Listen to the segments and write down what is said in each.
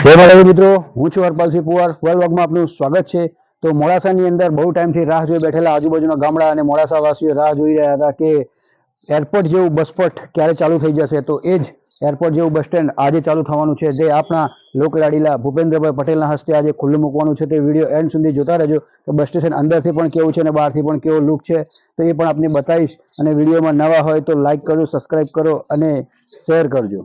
જય માતાજી મિત્રો, હું છું હરપાલસિંહ પુવાર. વર્લ્ડ આપનું સ્વાગત છે. તો મોડાસાની અંદર બહુ ટાઈમથી રાહ જોઈ બેઠેલા આજુબાજુના ગામડા અને મોડાસાવાસીઓ રાહ જોઈ રહ્યા હતા કે એરપોર્ટ જેવું બસપટ ક્યારે ચાલુ થઈ જશે. તો એ જ એરપોર્ટ જેવું બસ સ્ટેન્ડ આજે ચાલુ થવાનું છે, જે આપણા લોકલાડીલા ભૂપેન્દ્રભાઈ પટેલના હસ્તે આજે ખુલ્લું મૂકવાનું છે. તે વિડીયો એન્ડ સુધી જોતા રહેજો કે બસ સ્ટેશન અંદરથી પણ કેવું છે અને બહારથી પણ કેવો લુક છે, તો એ પણ આપને બતાવીશ. અને વિડીયોમાં નવા હોય તો લાઈક કરો, સબસ્ક્રાઈબ કરો અને શેર કરજો.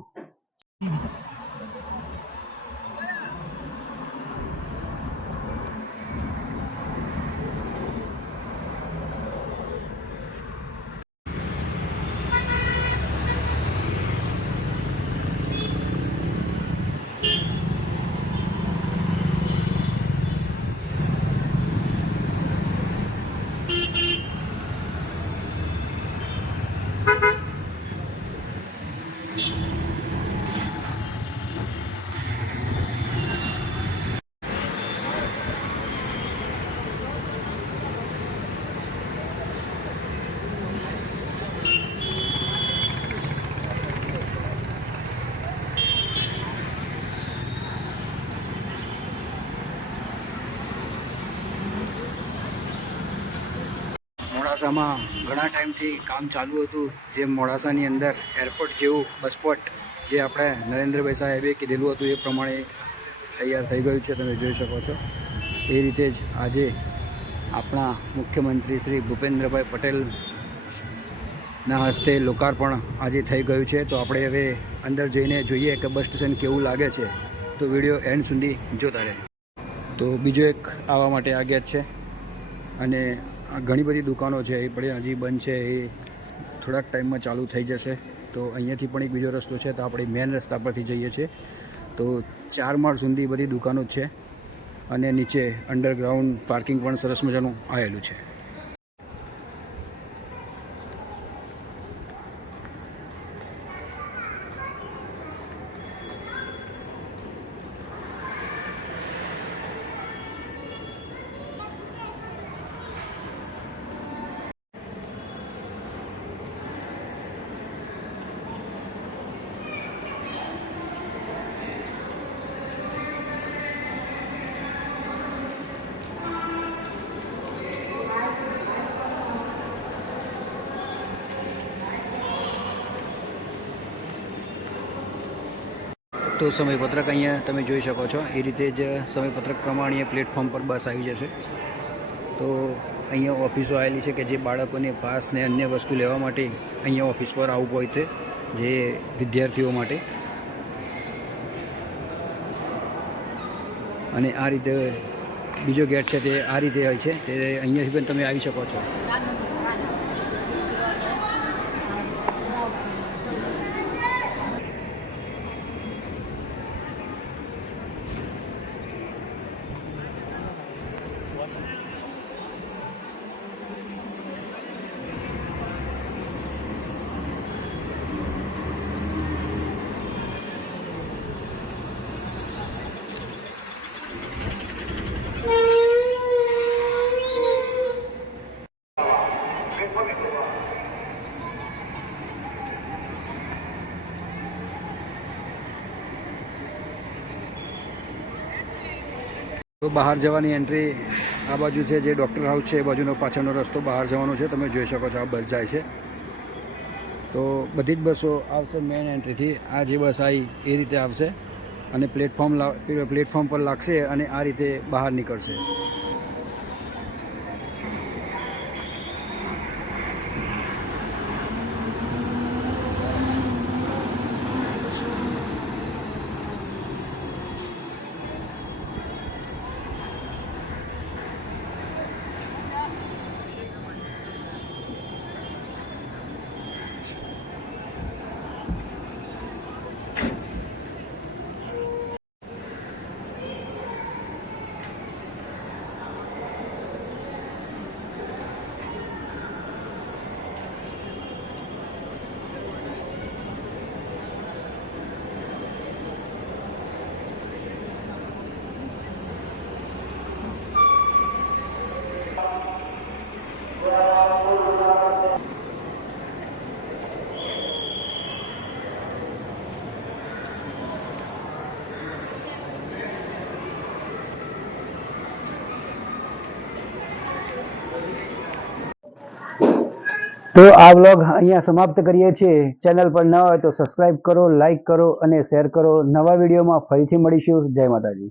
મોડાસામાં ઘણા ટાઈમથી કામ ચાલુ હતું, જે મોડાસાની અંદર એરપોર્ટ જેવું બસપોટ જે આપણે નરેન્દ્રભાઈ સાહેબે કીધેલું હતું એ પ્રમાણે તૈયાર થઈ ગયું છે. તમે જોઈ શકો છો એ રીતે જ આજે આપણા મુખ્યમંત્રી શ્રી ભૂપેન્દ્રભાઈ પટેલના હસ્તે લોકાર્પણ આજે થઈ ગયું છે. તો આપણે હવે અંદર જઈને જોઈએ કે બસ સ્ટેશન કેવું લાગે છે. તો વિડીયો એન્ડ સુધી જોતા રહેજો. તો બીજો એક આવવા માટે આ ગેટ છે અને ઘણી બધી દુકાનો છે, એ પણ હજી બંધ છે. એ થોડાક ટાઈમમાં ચાલુ થઈ જશે. તો અહીંયાથી પણ એક બીજો રસ્તો છે, તો આપણે મેન રસ્તા પરથી જઈએ છીએ. તો 4 માળ સુધી બધી દુકાનો જ છે અને નીચે અંડરગ્રાઉન્ડ પાર્કિંગ પણ સરસ મજાનું આવેલું છે. તો સમયપત્રક અહીંયા તમે જોઈ શકો છો. એ રીતે જ સમયપત્રક પ્રમાણે પ્લેટફોર્મ પર બસ આવી જશે. તો અહીંયા ઓફિસો આવેલી છે કે જે બાળકોને પાસ ને અન્ય વસ્તુ લેવા માટે અહીંયા ઓફિસ પર આવવું હોય છે, જે વિદ્યાર્થીઓ માટે. અને આ રીતે બીજો ગેટ છે તે આ રીતે હોય છે, તે અહીંયાથી પણ તમે આવી શકો છો. તો બહાર જવાની એન્ટ્રી આ બાજુ છે, જે ડૉક્ટર હાઉસ છે એ બાજુનો પાછળનો રસ્તો બહાર જવાનો છે. તમે જોઈ શકો છો આ બસ જાય છે. તો બધી જ બસો આવશે મેઇન એન્ટ્રીથી. આ જે બસ આવી એ રીતે આવશે અને પ્લેટફોર્મ પર લાગશે અને આ રીતે બહાર નીકળશે. તો આ વ્લોગ અહીંયા સમાપ્ત કરીએ છીએ. ચેનલ પર ન હોય તો સબસ્ક્રાઇબ કરો, લાઈક કરો અને શેર કરો. નવા વિડીયોમાં ફરીથી મળીશું. જય માતાજી.